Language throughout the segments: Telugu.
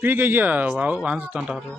పీకేజీ వాంచుతుంటారు.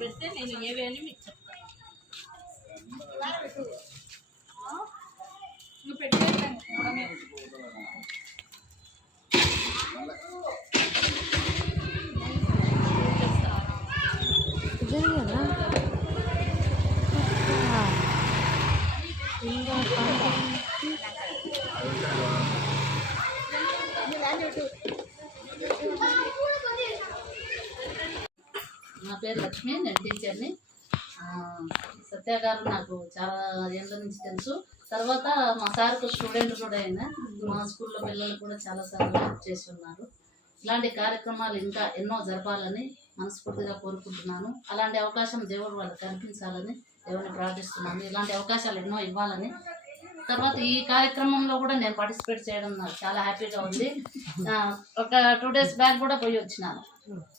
పెడితే నేను ఏవేని మీకు చెప్తాను. నువ్వు పెట్టేస్తాను నా పేరు లక్ష్మి, నేను టీచర్ని. సత్య గారు నాకు చాలా ఏళ్ళ నుంచి తెలుసు. తర్వాత మా సార్కు స్టూడెంట్ కూడా అయినా మా స్కూల్లో పిల్లలు కూడా చాలాసార్లు హెల్ప్ చేసి ఉన్నారు. ఇలాంటి కార్యక్రమాలు ఇంకా ఎన్నో జరపాలని మనస్ఫూర్తిగా కోరుకుంటున్నాను. అలాంటి అవకాశం దేవుడు వాళ్ళకి కల్పించాలని దేవుడిని ప్రార్థిస్తున్నాను. ఇలాంటి అవకాశాలు ఎన్నో ఇవ్వాలని. తర్వాత ఈ కార్యక్రమంలో కూడా నేను పార్టిసిపేట్ చేయడం నాకు చాలా హ్యాపీగా ఉంది. ఒక 2 days బ్యాక్ కూడా పోయి వచ్చినాను.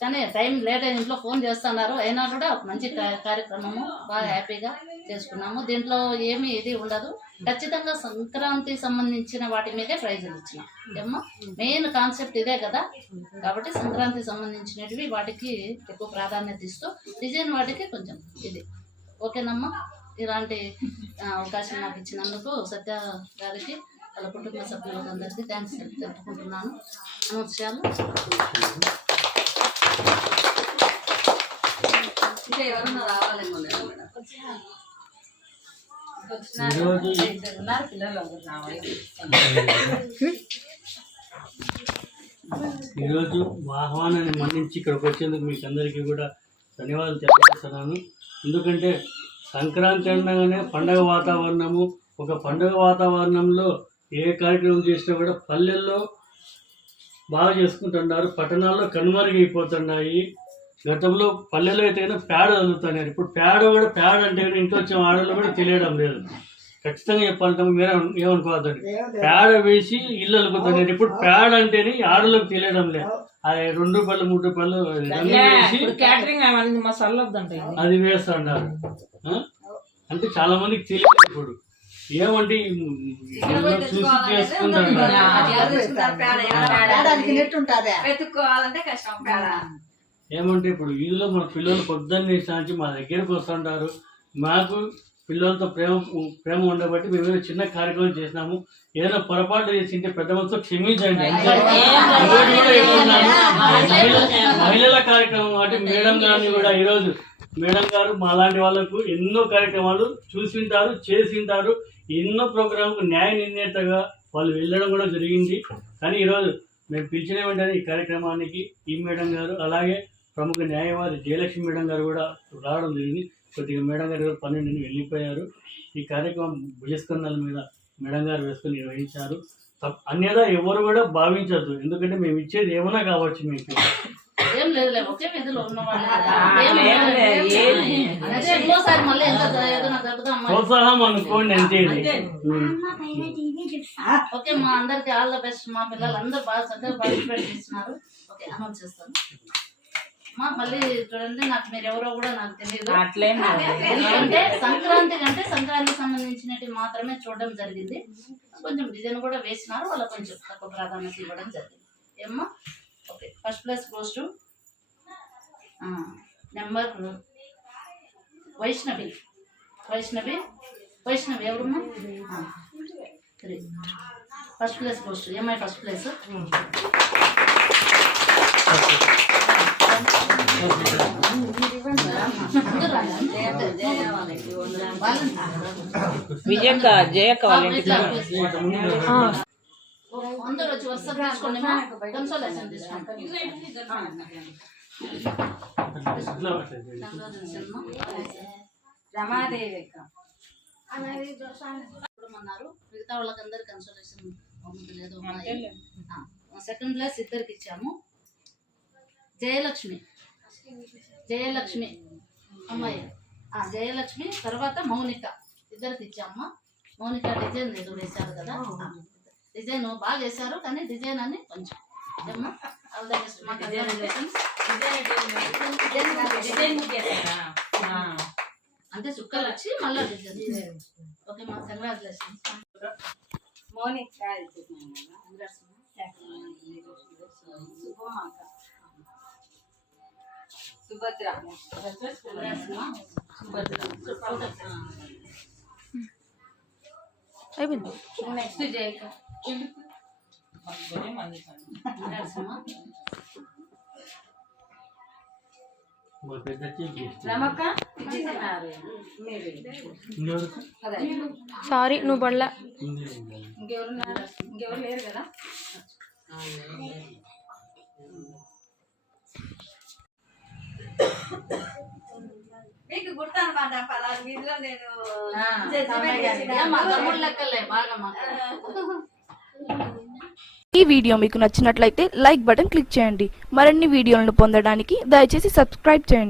కానీ టైం లేట్ అయిన ఇంట్లో ఫోన్ చేస్తున్నారు, అయినా కూడా ఒక మంచి కార్యక్రమము బాగా హ్యాపీగా చేసుకున్నాము. దీంట్లో ఏమీ ఇది ఉండదు, ఖచ్చితంగా సంక్రాంతి సంబంధించిన వాటి మీదే ప్రైజులు ఇచ్చినాం ఏమో. మెయిన్ కాన్సెప్ట్ ఇదే కదా, కాబట్టి సంక్రాంతి సంబంధించినవి వాటికి ఎక్కువ ప్రాధాన్యత ఇస్తూ డిజైన్ వాటికి కొంచెం ఇది ఓకేనమ్మా. ఇలాంటి అవకాశం నాకు ఇచ్చినందుకు సత్య గారికి వాళ్ళ కుటుంబ సభ్యులకు అందరికీ థ్యాంక్స్ తెలుపుకుంటున్నాను. నమస్కారం. ఈరోజు ఆహ్వానాన్ని మన్నించి ఇక్కడికి వచ్చేందుకు మీకు అందరికీ కూడా ధన్యవాదాలు తెలియజేస్తున్నాను. ఎందుకంటే సంక్రాంతి అనగానే పండగ వాతావరణము, ఒక పండగ వాతావరణంలో ఏ కార్యక్రమం చేసినా కూడా పల్లెల్లో బాగా చేసుకుంటున్నారు, పట్టణాల్లో కనుమరుగైపోతున్నాయి. గతంలో పల్లెలో అయితే పేడ చదువుతున్నారు, ఇప్పుడు పేడ అంటే ఇంట్లో వచ్చిన ఆడలు కూడా తెలియడం లేదు. ఖచ్చితంగా చెప్పాలంటే మీరు ఏమనుకోవద్దండి, పేడ వేసి ఇల్లు అలుకుతున్నారు. ఇప్పుడు పేడ అంటేనే ఆడలకు తెలియడం లేదు. అది 2 రూపాయలు 3 రూపాయలు అది వేస్తున్నారు. అంటే చాలా మందికి తెలియదు. ఇప్పుడు ఏమంటే చూసి చేసుకుంటారు. ఏమంటే ఇప్పుడు వీళ్ళు మన పిల్లలు పొద్దున్నే సాంచి మా దగ్గరకు వస్తుంటారు. మాకు పిల్లలతో ప్రేమ ఉండబట్టి మేము చిన్న కార్యక్రమం చేసినాము. ఏదైనా పొరపాటు చేసింటే పెద్ద మనసుతో క్షమించండి. మహిళల కార్యక్రమం కాబట్టి మేడం గారిని కూడా ఈరోజు మేడం గారు మాలాంటి వాళ్ళకు ఎన్నో కార్యక్రమాలు చూసింటారు, చేసింటారు. ఎన్నో ప్రోగ్రాంకు న్యాయ నిర్ణేతగా వాళ్ళు వెళ్ళడం కూడా జరిగింది. కానీ ఈరోజు మేము పిలిచిన వెంటనే ఈ కార్యక్రమానికి ఈ మేడం గారు, అలాగే ప్రముఖ న్యాయవాది జయలక్ష్మి మేడం గారు కూడా రావడం జరిగింది. కొద్దిగా మేడం గారు 12 వెళ్ళిపోయారు. ఈ కార్యక్రమం భుజస్కంధాల మీద మేడం గారు వేసుకొని నిర్వహించారు. అన్యదా ఎవరు కూడా భావించద్దు, ఎందుకంటే మేము ఇచ్చేది ఏమైనా కావచ్చు. మీకు ప్రోత్సాహం అనుకోండి అంతే. ఓకే, మా అందరికి ఆల్ ద బెస్ట్. మా పిల్లలందరూ బాగా చక్కగా పార్టిసిపేట్ చేస్తున్నారు. ఓకే, అనౌన్స్ చేస్తాను. మళ్ళీ చూడండి, నాకు మీరు ఎవరో కూడా నాకు తెలియదు. అంటే సంక్రాంతికి సంబంధించినవి మాత్రమే చూడడం జరిగింది. కొంచెం డిజైన్ కూడా వేసినారు, వాళ్ళ కొంచెం తక్కువ ప్రాధాన్యత ఇవ్వడం జరిగింది ఏమ్మా. Okay, first place goes to number Vaishnavi ఎవరమ్మా? 3. First place goes to MI first place. అందరూ వచ్చి వస్తారు, తీసుకోండి. కన్సోలేషన్ తీసుకోండి. రమాదేవి అన్నారు. మిగతా వాళ్ళకి అందరు కన్సోలేషన్ లేదు. సెకండ్ ప్లేస్ ఇద్దరికి ఇచ్చాము. జయలక్ష్మి అమ్మాయి, జయలక్ష్మి తర్వాత మౌనిక ఇద్దరికి ఇచ్చామ్మా. మౌనిక డిజైన్ ఏదో వేశారు కదా, డిజైన్ బాగా వేశారు, కానీ డిజైన్ అని కొంచెం ఏమ్మా. All the best. మా అంటే చుక్కలు వచ్చి మళ్ళీ డిజైన్. ఓకే మా కంగ్రాచులేషన్స్. మౌనిక సుభద్ర అయిపోయింది. నెక్స్ట్ జయక సారీ నువ్వు పడలా. ఇంకెవరు లేరు కదా. మీకు గుర్తనమాట పలానా వీధిలో నేను మా తమ్ముడు లెక్కలే బాగా ఈ వీడియో మీకు నచ్చినట్లయితే లైక్ బటన్ క్లిక్ చేయండి. మరిన్ని వీడియోలను పొందడానికి దయచేసి సబ్స్క్రైబ్ చేయండి.